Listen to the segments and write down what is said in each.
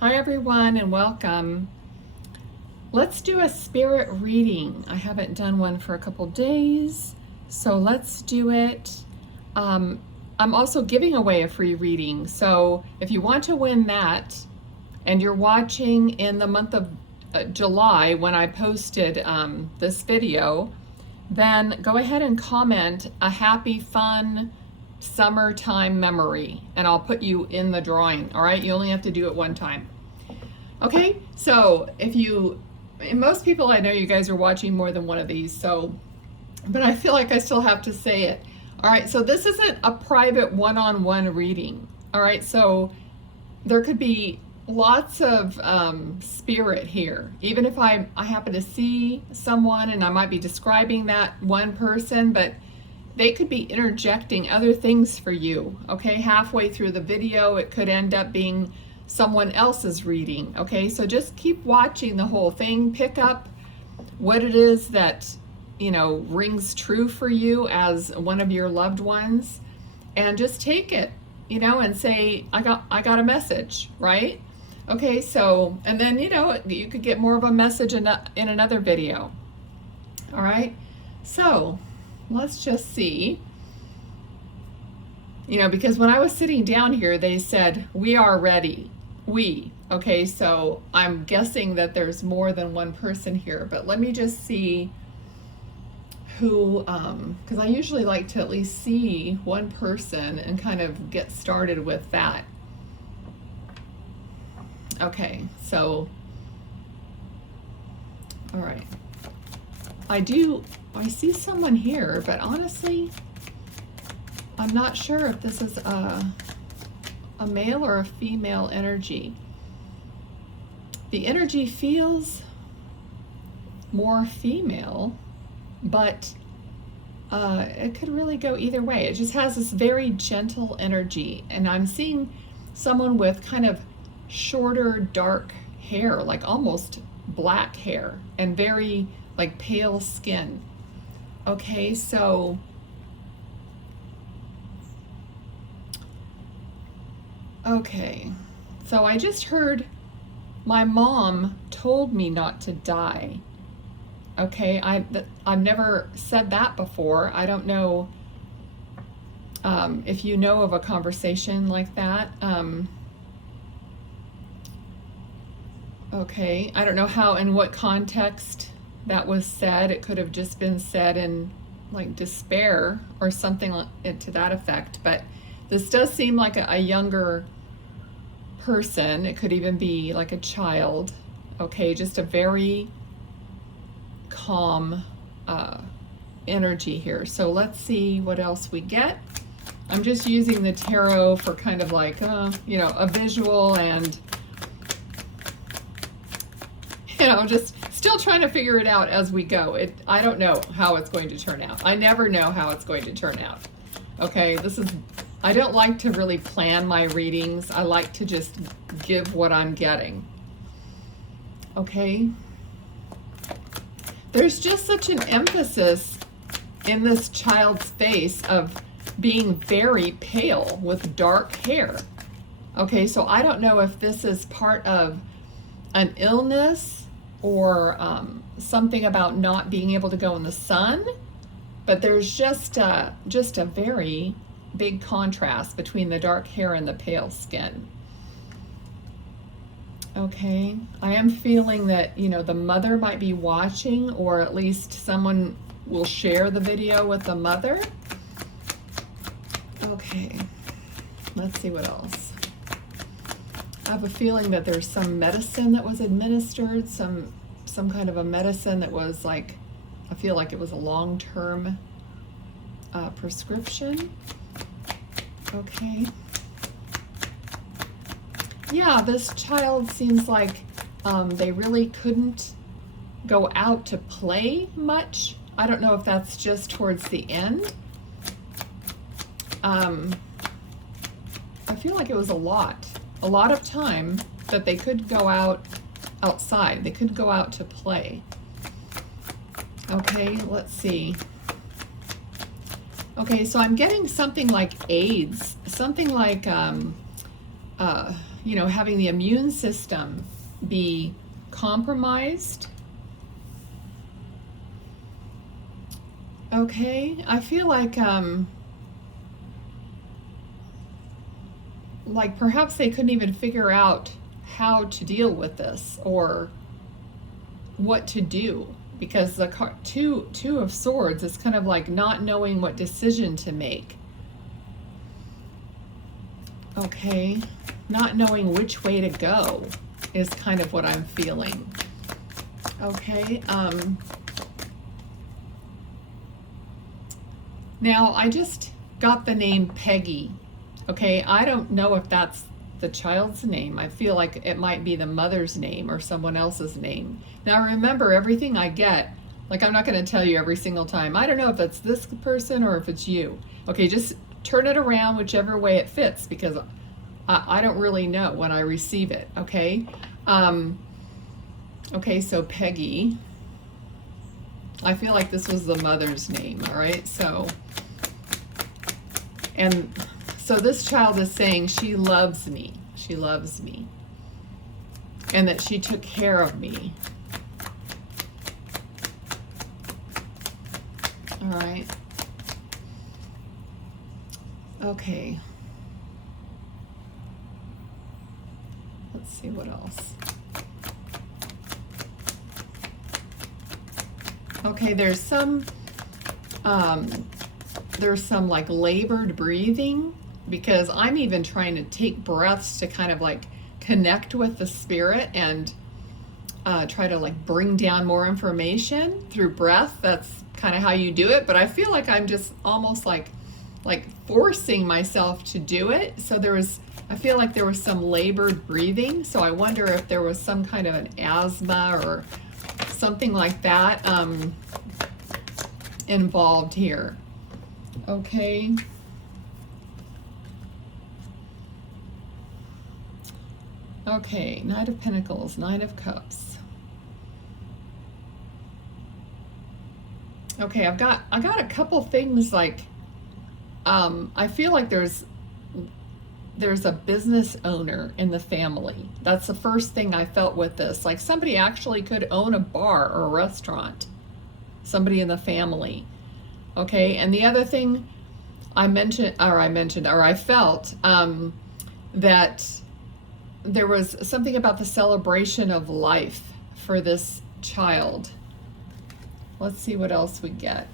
Hi everyone and welcome. Let's do a spirit reading. I haven't done one for a couple days, so let's do it. I'm also giving away a free reading, so if you want to win that and you're watching in the month of July when I posted this video, then go ahead and comment a happy, fun, summertime memory and I'll put you in the drawing. All right, you only have to do it one time. Okay, so most people, I know you guys are watching more than one of these, but I feel like I still have to say it. All right, so this isn't a private one-on-one reading. All right, so there could be lots of spirit here. Even if I happen to see someone and I might be describing that one person, but they could be interjecting other things for you, okay? Halfway through the video, it could end up being someone else's reading, okay? So just keep watching the whole thing. Pick up what it is that, rings true for you as one of your loved ones, and just take it, and say, I got a message, right? Okay, so, and then, you could get more of a message in another video. All right, so let's just see, because when I was sitting down here, they said, we are ready. Okay, so I'm guessing that there's more than one person here, but let me just see who, because I usually like to at least see one person and kind of get started with that. Okay, so, all right. I see someone here, but honestly, I'm not sure if this is a male or a female energy. The energy feels more female, but it could really go either way. It just has this very gentle energy, and I'm seeing someone with kind of shorter, dark hair, like almost black hair, and very like pale skin. Okay, so I just heard my mom told me not to die. Okay, I've never said that before. I don't know if you know of a conversation like that. Okay, I don't know how, in what context that was said. It could have just been said in like despair or something to that effect, but this does seem like a younger person. It could even be like a child. Okay, just a very calm energy here. So let's see what else we get. I'm just using the tarot for kind of like, a visual, and just still trying to figure it out as we go. I don't know how it's going to turn out. I never know how it's going to turn out. Okay, I don't like to really plan my readings. I like to just give what I'm getting. Okay. There's just such an emphasis in this child's face of being very pale with dark hair. Okay, so I don't know if this is part of an illness or something about not being able to go in the sun, but there's just a very big contrast between the dark hair and the pale skin. Okay, I am feeling that, the mother might be watching, or at least someone will share the video with the mother. Okay, let's see what else. I have a feeling that there's some medicine that was administered, some kind of a medicine that was like, I feel like it was a long-term prescription. Okay. Yeah, this child seems like they really couldn't go out to play much. I don't know if that's just towards the end. I feel like it was a lot of time that they could go outside. They could go out to play. Okay, let's see. Okay, so I'm getting something like AIDS, something like you know, having the immune system be compromised. Okay, I feel like perhaps they couldn't even figure out how to deal with this or what to do, because the two of swords is kind of like not knowing what decision to make. Okay, not knowing which way to go is kind of what I'm feeling. Okay, now I just got the name Peggy. Okay, I don't know if that's the child's name. I feel like it might be the mother's name or someone else's name. Now remember, everything I get, like I'm not going to tell you every single time. I don't know if it's this person or if it's you. Okay, just turn it around whichever way it fits, because I don't really know when I receive it. Okay, okay, so Peggy. I feel like this was the mother's name. All right, so this child is saying she loves me. She loves me. And that she took care of me. All right. Okay. Let's see what else. Okay, there's some like labored breathing, because I'm even trying to take breaths to kind of like connect with the spirit and try to like bring down more information through breath. That's kind of how you do it, but I feel like I'm just almost like forcing myself to do it. So I feel like there was some labored breathing, so I wonder if there was some kind of an asthma or something like that involved here. Okay. Okay, Knight of Pentacles, Knight of Cups. Okay, I got a couple things like I feel like there's a business owner in the family. That's the first thing I felt with this. Like somebody actually could own a bar or a restaurant. Somebody in the family. Okay, and the other thing I felt that there was something about the celebration of life for this child. Let's see what else we get.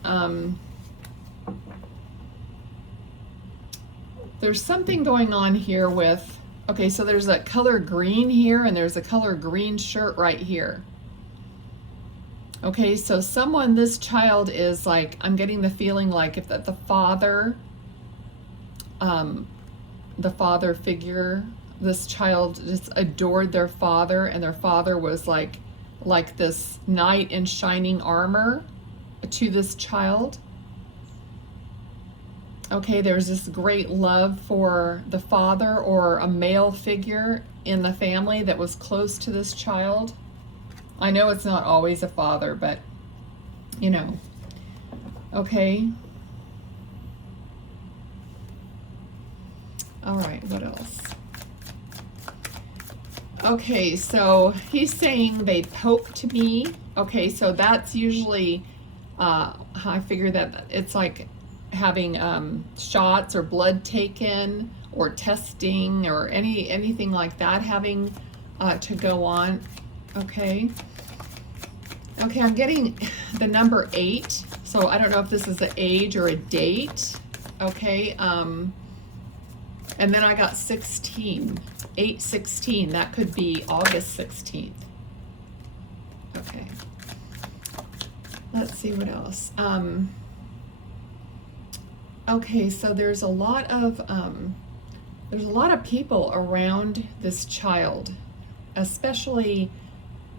There's something going on here with, okay, so there's that color green here, and there's a color green shirt right here. Okay, so this child is like, I'm getting the feeling like if that the father figure, this child just adored their father, and their father was like this knight in shining armor to this child. Okay, there's this great love for the father or a male figure in the family that was close to this child. I know it's not always a father, but you know. Okay. All right, what else? Okay, so he's saying they poked me. Okay, so that's usually, I figure that it's like having shots or blood taken or testing or anything like that having to go on. Okay. Okay, I'm getting the number 8. So I don't know if this is an age or a date. Okay. And then I got 16. 8/16. That could be August 16th. Okay. Let's see what else. Okay, so there's a lot of people around this child, especially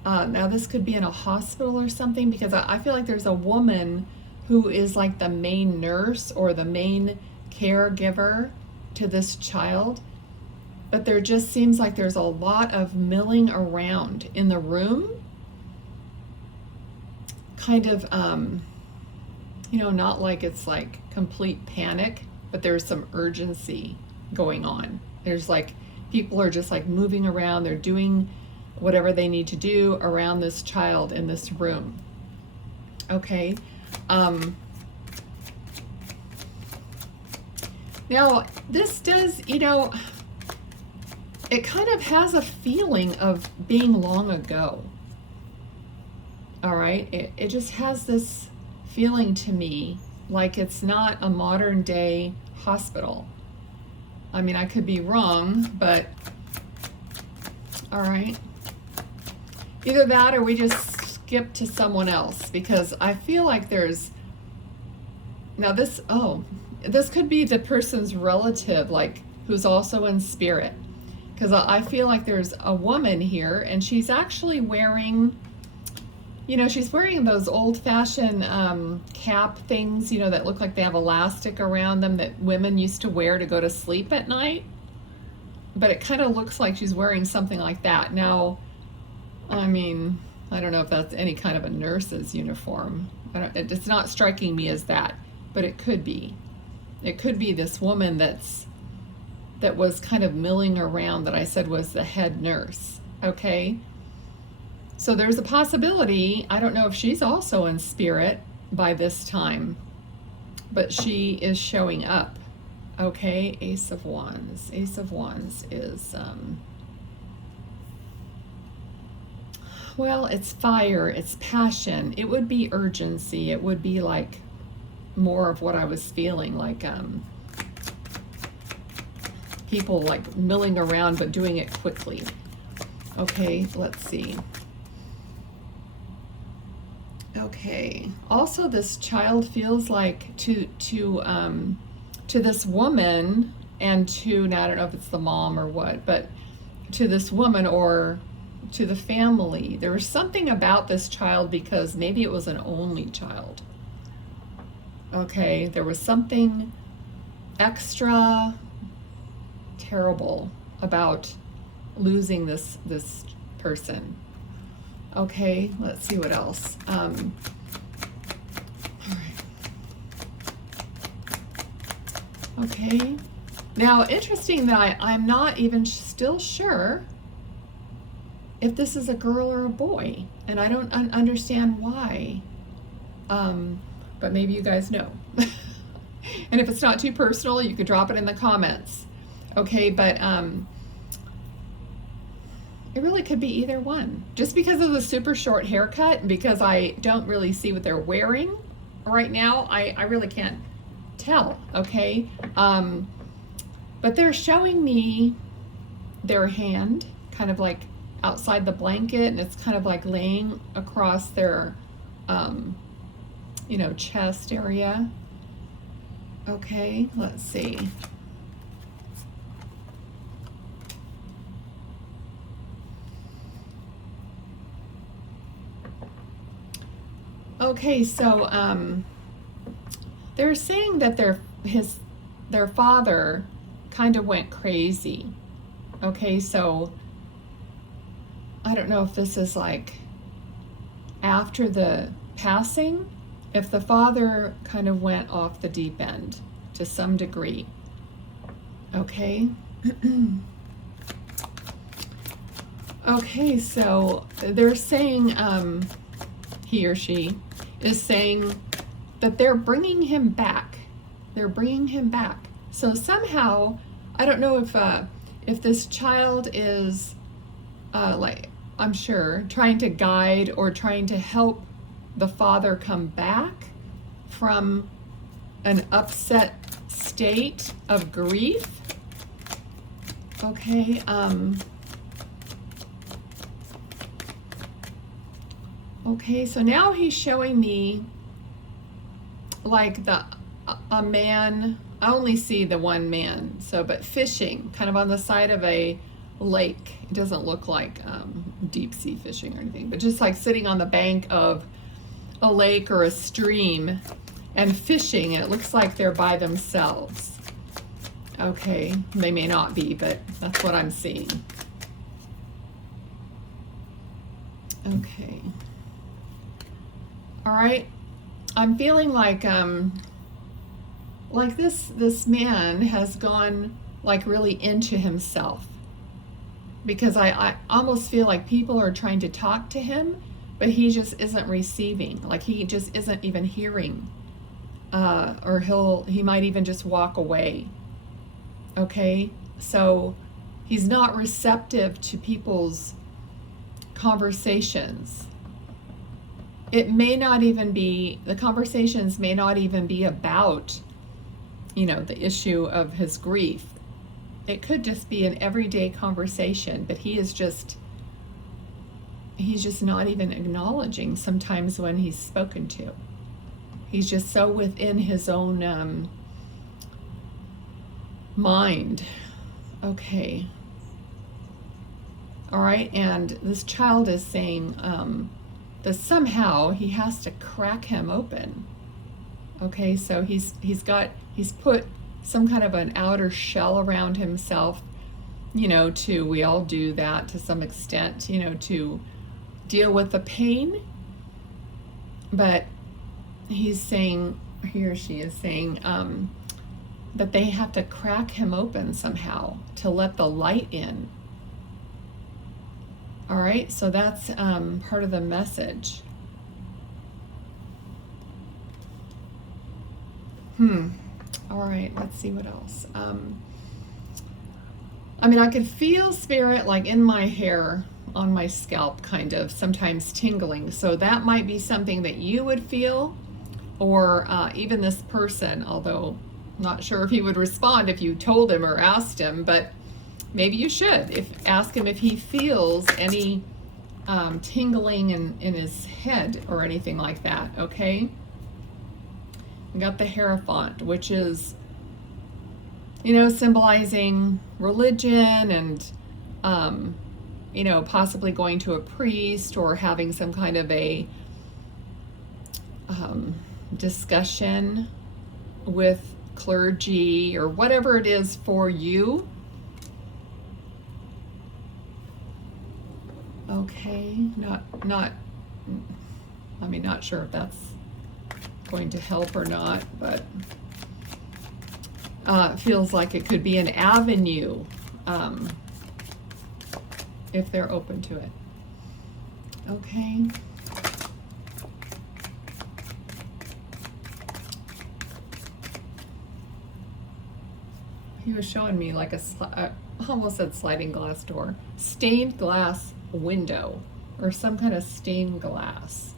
now this could be in a hospital or something, because I feel like there's a woman who is like the main nurse or the main caregiver to this child, but there just seems like there's a lot of milling around in the room, kind of you know, not like it's like complete panic, but there's some urgency going on. There's like, People are just like moving around. They're doing whatever they need to do around this child in this room. Okay. Now, this does, you know, it kind of has a feeling of being long ago. All right. It just has this feeling to me like it's not a modern day hospital. I mean, I could be wrong, but all right. Either that or we just skip to someone else, because I feel like there's, now this, oh, this could be the person's relative, like who's also in spirit, because I feel like there's a woman here and she's actually wearing, you know, she's wearing those old-fashioned cap things, you know, that look like they have elastic around them that women used to wear to go to sleep at night. But it kind of looks like she's wearing something like that. Now, I mean, I don't know if that's any kind of a nurse's uniform. It's not striking me as that, but it could be. It could be this woman that was kind of milling around that I said was the head nurse, okay? So there's a possibility, I don't know if she's also in spirit by this time, but she is showing up. Okay, Ace of Wands. Ace of Wands is, well, it's fire, it's passion. It would be urgency. It would be like more of what I was feeling, like people like milling around but doing it quickly. Okay, let's see. Okay. Also, this child feels like to this woman and to, now I don't know if it's the mom or what, but to this woman or to the family, there was something about this child because maybe it was an only child. Okay, there was something extra terrible about losing this person. Okay, let's see what else. All right. Okay. Now, interesting that I'm not even still sure if this is a girl or a boy, and I don't understand why. But maybe you guys know. And if it's not too personal, you could drop it in the comments. Okay, but it really could be either one. Just because of the super short haircut and because I don't really see what they're wearing right now, I really can't tell, okay? But they're showing me their hand kind of like outside the blanket, and it's kind of like laying across their, you know, chest area. Okay, let's see. Okay, so they're saying that their father kind of went crazy. Okay, so I don't know if this is like after the passing, if the father kind of went off the deep end to some degree. Okay. Okay, so they're saying he or she is saying that they're bringing him back. They're bringing him back. So somehow, I don't know if this child is like, I'm sure, trying to guide or trying to help the father come back from an upset state of grief. Okay, okay, so now he's showing me like a man. I only see the one man, so, but fishing kind of on the side of a lake. It doesn't look like deep sea fishing or anything, but just like sitting on the bank of a lake or a stream and fishing, and it looks like they're by themselves. Okay, they may not be, but that's what I'm seeing. Okay. All right. I'm feeling like this man has gone like really into himself. because I almost feel like people are trying to talk to him, but he just isn't receiving. Like he just isn't even hearing, or he might even just walk away. Okay, so he's not receptive to people's conversations. It may not even be, the conversations may not even be about, the issue of his grief. It could just be an everyday conversation, but he's just not even acknowledging sometimes when he's spoken to. He's just so within his own mind. Okay. All right, and this child is saying that somehow he has to crack him open. Okay, so he's put some kind of an outer shell around himself, we all do that to some extent, to deal with the pain. But he's saying, he or she is saying, that they have to crack him open somehow to let the light in. All right, so that's part of the message. All right, let's see what else. I could feel spirit like in my hair, on my scalp, kind of, sometimes tingling. So that might be something that you would feel, or even this person, although I'm not sure if he would respond if you told him or asked him, but maybe you should. Ask him if he feels any tingling in his head or anything like that, okay? We got the Hierophant, which is, symbolizing religion and, possibly going to a priest or having some kind of a discussion with clergy or whatever it is for you. Okay, not sure if that's going to help or not, but it feels like it could be an avenue if they're open to it. Okay. He was showing me like I almost said sliding glass door, stained glass window, or some kind of stained glass.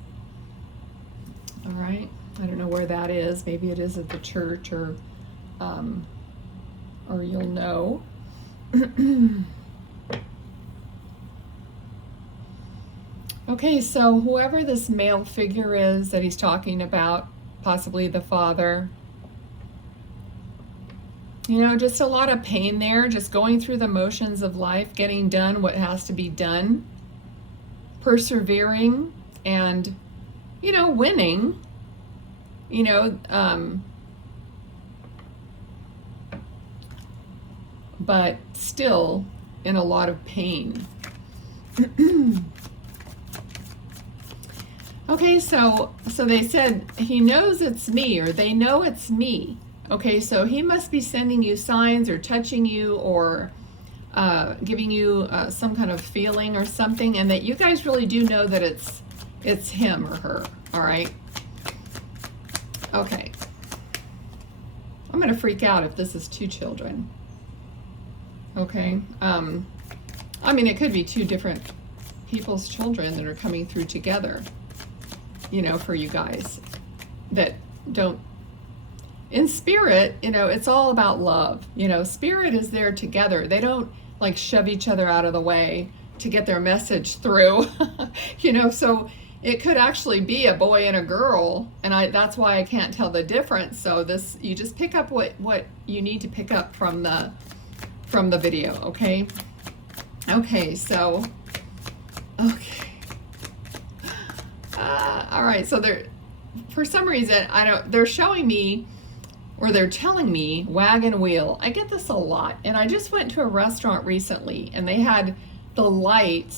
All right, I don't know where that is. Maybe it is at the church, or you'll know. Okay, so whoever this male figure is that he's talking about, possibly the father, just a lot of pain there, just going through the motions of life, getting done what has to be done, persevering, and, winning, but still in a lot of pain. Okay, so they said he knows it's me, or they know it's me. Okay, so he must be sending you signs or touching you or giving you some kind of feeling or something, and that you guys really do know that it's him or her. All right. Okay. I'm gonna freak out if this is two children. Okay. It could be two different people's children that are coming through together. For you guys that don't. In spirit, it's all about love. Spirit is there together. They don't like shove each other out of the way to get their message through. So it could actually be a boy and a girl, and that's why I can't tell the difference. So you just pick up what you need to pick up from the video, okay? Okay, so okay. All right, so for some reason, they're showing me, or they're telling me, wagon wheel. I get this a lot, and I just went to a restaurant recently, and they had the light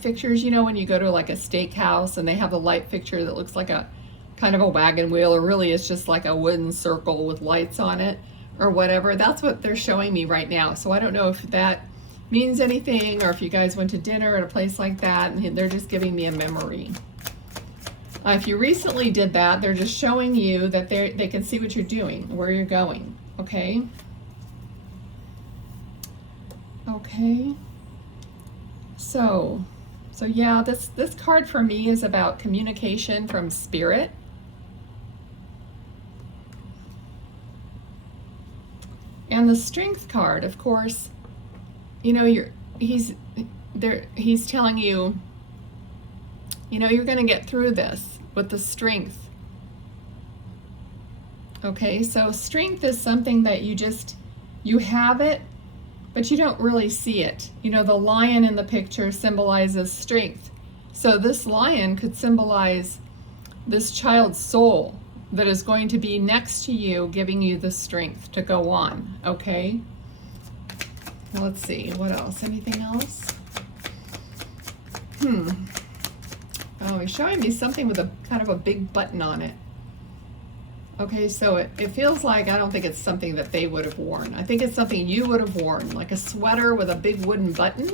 fixtures, when you go to like a steakhouse, and they have a light fixture that looks like a kind of a wagon wheel, or really it's just like a wooden circle with lights on it, or whatever. That's what they're showing me right now. So I don't know if that means anything, or if you guys went to dinner at a place like that and they're just giving me a memory. If you recently did that, they're just showing you that they can see what you're doing, where you're going, okay? Okay. So yeah, this card for me is about communication from spirit. And the Strength card, of course, you know, he's telling you, you know, you're going to get through this with the strength. Okay, so strength is something that you have it, but you don't really see it. You know, the lion in the picture symbolizes strength. So this lion could symbolize this child's soul that is going to be next to you, giving you the strength to go on, okay? Let's see, what else? Anything else? Oh, he's showing me something with a kind of a big button on it. Okay, so it feels like, I don't think it's something that they would have worn. I think it's something you would have worn, like a sweater with a big wooden button.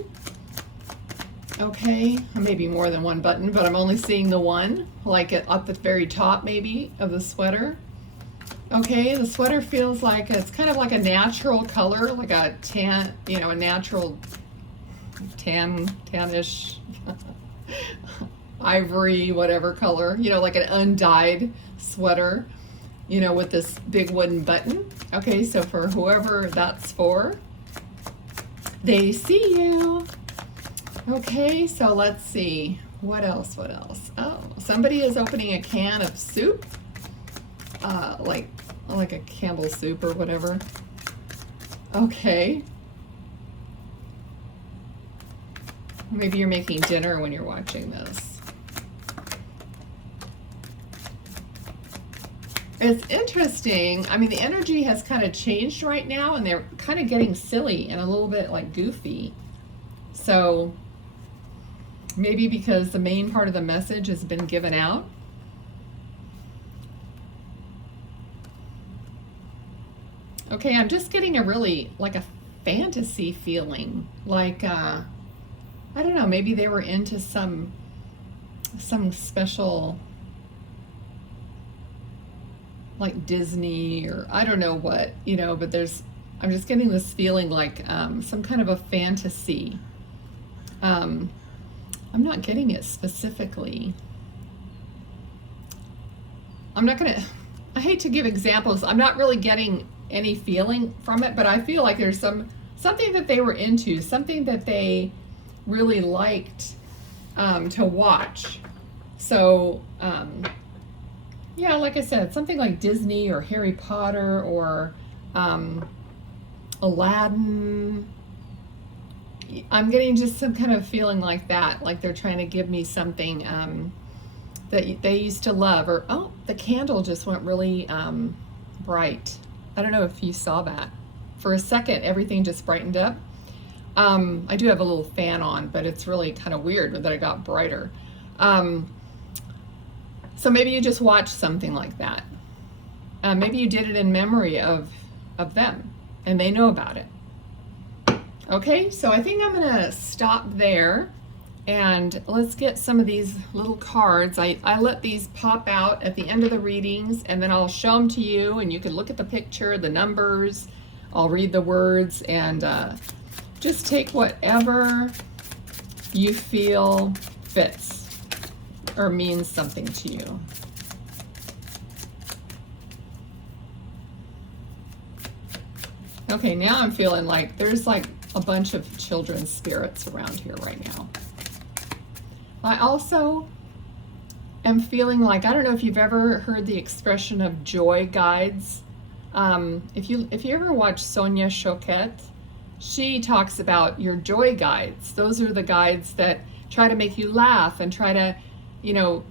Okay, maybe more than one button, but I'm only seeing the one, like at the very top maybe of the sweater. Okay, the sweater feels like it's kind of like a natural color, like a tan, you know, a natural tannish ivory, whatever color, you know, like an undyed sweater, you know, with this big wooden button. Okay, so for whoever that's for, they see you. Okay, so let's see. What else? What else? Oh, somebody is opening a can of soup, like a Campbell's soup or whatever. Okay. Maybe you're making dinner when you're watching this. It's interesting. I mean, the energy has kind of changed right now, and they're kind of getting silly and a little bit like goofy. So maybe because the main part of the message has been given out. Okay, I'm just getting a really, like a fantasy feeling. Like, I don't know, maybe they were into some special, like Disney or I don't know what, you know, but I'm just getting this feeling like some kind of a fantasy. I'm not getting it specifically. I hate to give examples. I'm not really getting any feeling from it, but I feel like there's something that they were into, something that they really liked to watch. So, yeah, like I said, something like Disney or Harry Potter or Aladdin. I'm getting just some kind of feeling like that, like they're trying to give me something that they used to love. Or, oh, the candle just went really bright. I don't know if you saw that. For a second, everything just brightened up. I do have a little fan on, but it's really kind of weird that it got brighter. So maybe you just watched something like that. Maybe you did it in memory of them, and they know about it. Okay, so I think I'm gonna stop there, and let's get some of these little cards. I let these pop out at the end of the readings, and then I'll show them to you, and you can look at the picture, the numbers, I'll read the words, and just take whatever you feel fits or means something to you. Okay, now I'm feeling like there's like a bunch of children's spirits around here right now. I also am feeling like, I don't know if you've ever heard the expression of joy guides. If you ever watch Sonia Choquette, she talks about your joy guides. Those are the guides that try to make you laugh and try to, you know,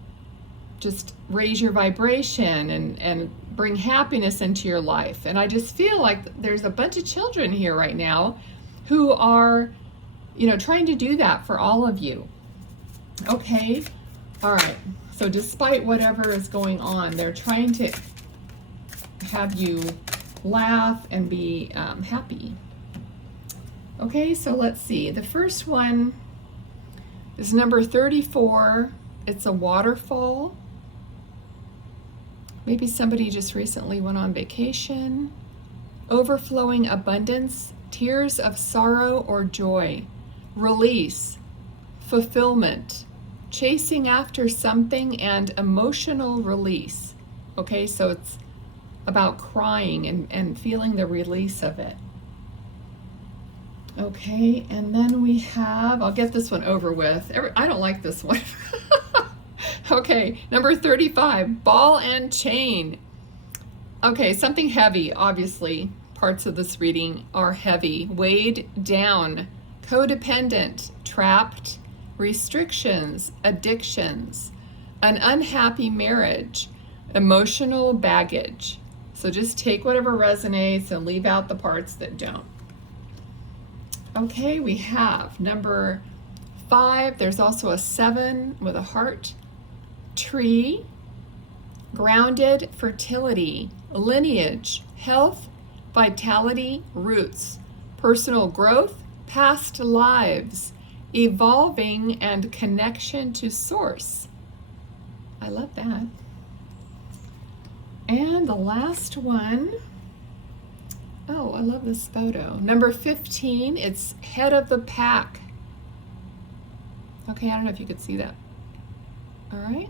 just raise your vibration and bring happiness into your life. And I just feel like there's a bunch of children here right now who are, you know, trying to do that for all of you. Okay, all right. So despite whatever is going on, they're trying to have you laugh and be happy. Okay, so let's see. The first one is number 34. It's a waterfall. Maybe somebody just recently went on vacation. Overflowing abundance, tears of sorrow or joy, release, fulfillment, chasing after something, and emotional release. Okay, so it's about crying and feeling the release of it. Okay, and then we have, I'll get this one over with. I don't like this one. Okay, number 35, ball and chain. Okay, something heavy, obviously. Parts of this reading are heavy. Weighed down, codependent, trapped, restrictions, addictions, an unhappy marriage, emotional baggage. So just take whatever resonates and leave out the parts that don't. Okay, we have number 5. There's also a 7 with a heart. Tree, grounded, fertility, lineage, health, vitality, roots, personal growth, past lives, evolving, and connection to source. I love that. And the last one, oh, I love this photo. Number 15, it's head of the pack. Okay, I don't know if you could see that. All right.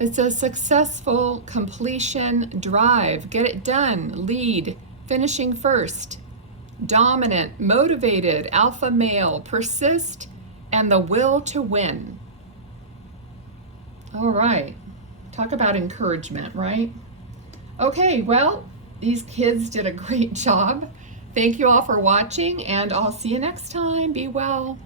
It's a successful completion, drive, get it done, lead, finishing first, dominant, motivated, alpha male, persist, and the will to win. All right. Talk about encouragement, right? Okay, well, these kids did a great job. Thank you all for watching, and I'll see you next time. Be well.